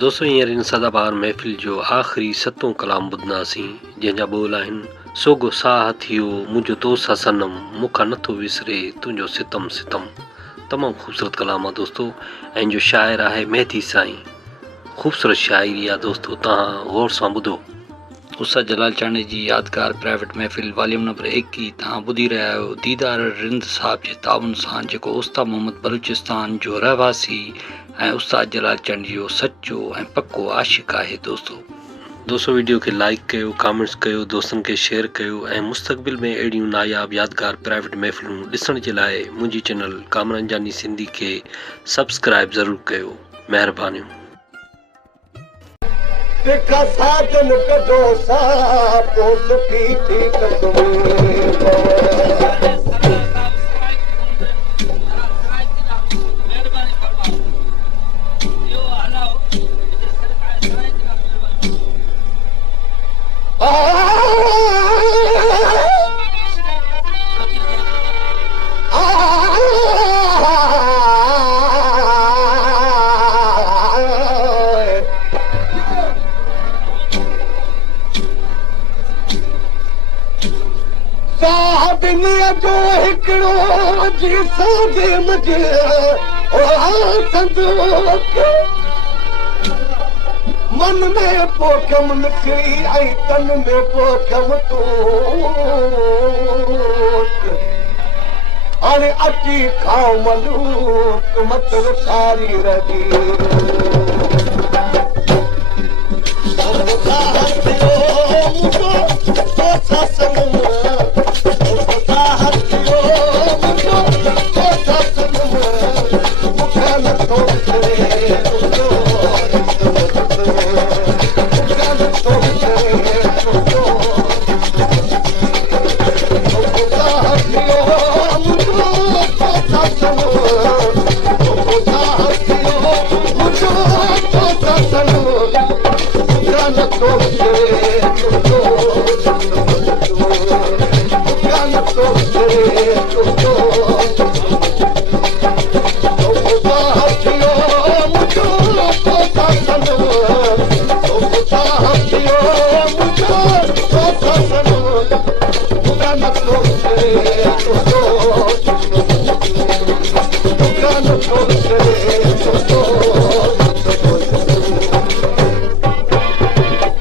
दोस्तों हींअर सदाबहार महफ़िल जो आख़िरी सतों कलाम ॿुधंदासीं जंहिंजा ॿोल आहिनि सोगो साह थियो मुंहिंजो दोस्त सनम मूंखां नथो विसरे तुंहिंजो सितम सितम। तमामु ख़ूबसूरत कलाम आहे दोस्तो, ऐं जो शाइर आहे मेहदी साईं। ख़ूबसूरत शाइरी आहे दोस्तो, तव्हां गौर सां ॿुधो। उस्ताद जलाल चांडे जी यादगार प्राइवेट महफ़िल वॉल्यूम नंबर 21 तव्हां ॿुधी रहिया आहियो दीदार रिंद साहब जे ताउन सां, जेको उस्ताद मोहम्मद बलूचिस्तान जो रहवासी ऐं उस्ताद जलाल चंद जो सचो ऐं पको आशिक़ आहे। दोस्तो वीडियो खे लाइक कयो, कमेंट्स कयो, दोस्तनि खे शेयर कयो ऐं मुस्तक़बिल में अहिड़ियूं नायाब यादगार प्राइवेट महफ़िलूं ॾिसण जे लाइ मुंहिंजी चैनल कामरान जानी सिंधी खे सब्सक्राइब ज़रूरु कयो। महिरबानियूं। दुनिया जो हिकिड़ो जी सादे मुझे मन में पोखम निकरी आई तन में पोखम तू अरे अची खाओ मलूक मतलब सारी रही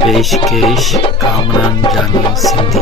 पेशकेश कामरान जानी सिंधी।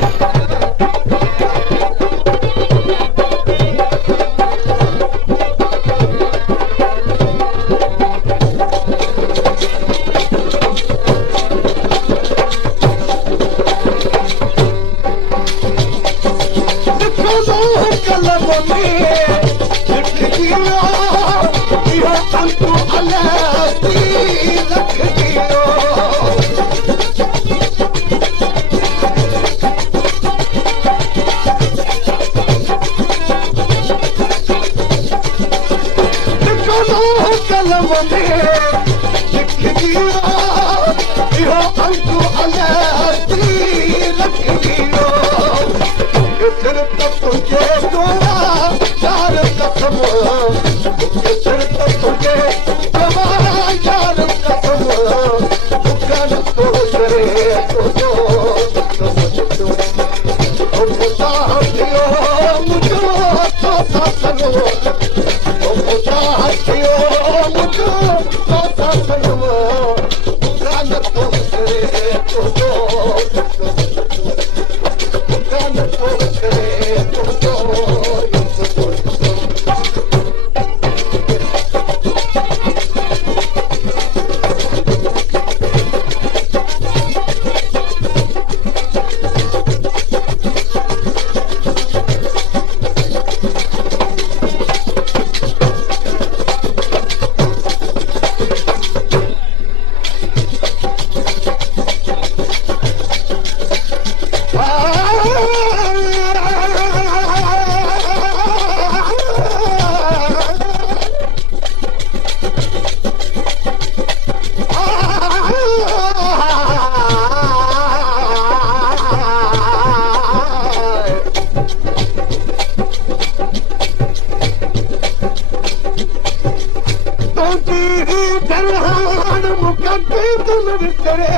नकी तुम विसरे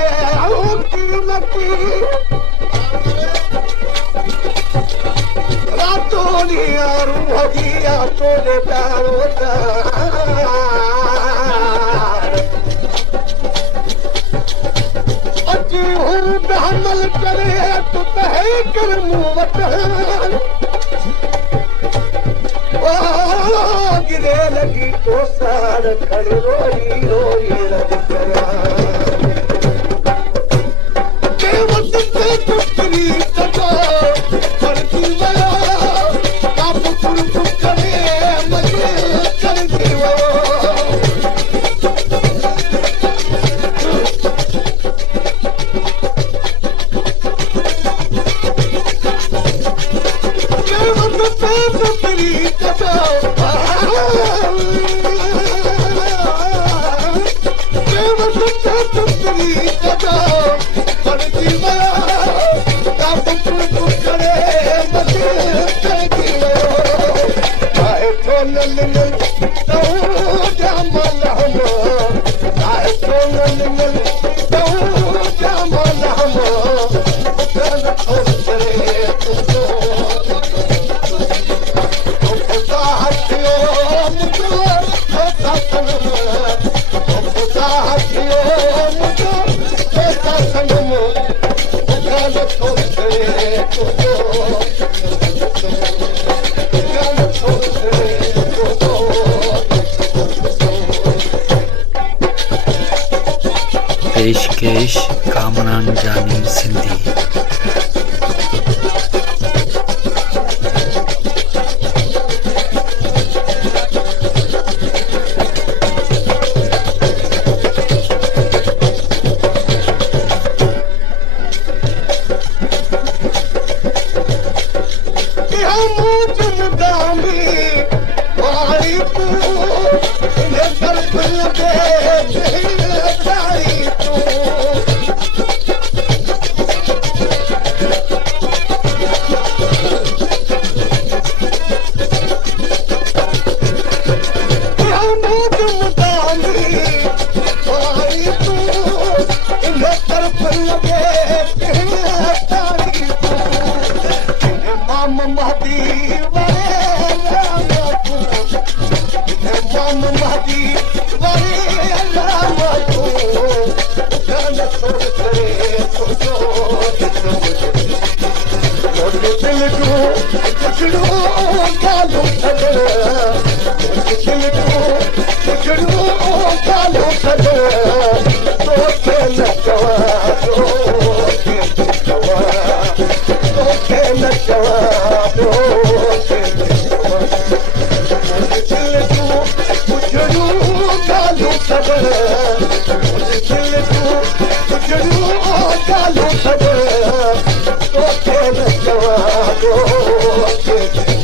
की नकी रातों दिया रूह दिया तोरे तारो अजी हूँ हमल करे तो तहे कर मुँह वतन गिरे लगी तो सार खड़ी रोई रोई रज करा देवत से पुत्री सको करती वयो आप पुरुष करे मजे करती वयो देवत से पुत्री सको पेशकेश कामरान जानी सिंधी Thank you.